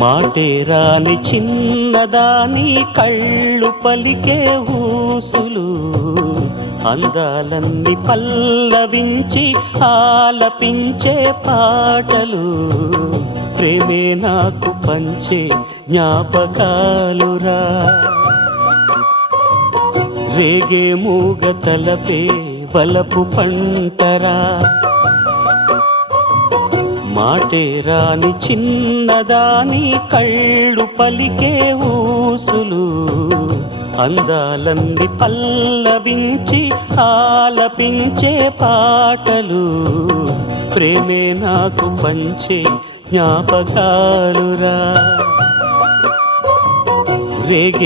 మాటే రాని చిన్నదాని కళ్ళు పలికే ఊసులు, అందాలన్నీ పల్లవించి ఆలపించే పాటలు, ప్రేమే నాకు పంచే జ్ఞాపకాలురా. రేగే మూగ తలపే వలపు పంటరా. మాటే రాని చిన్నదాని కళ్ళు పలికే ఊసులు, అందాలన్నీ పల్లవించి ఆలపించే పాటలు, ప్రేమే నాకు పంచే జ్ఞాపకాలురా. రేగే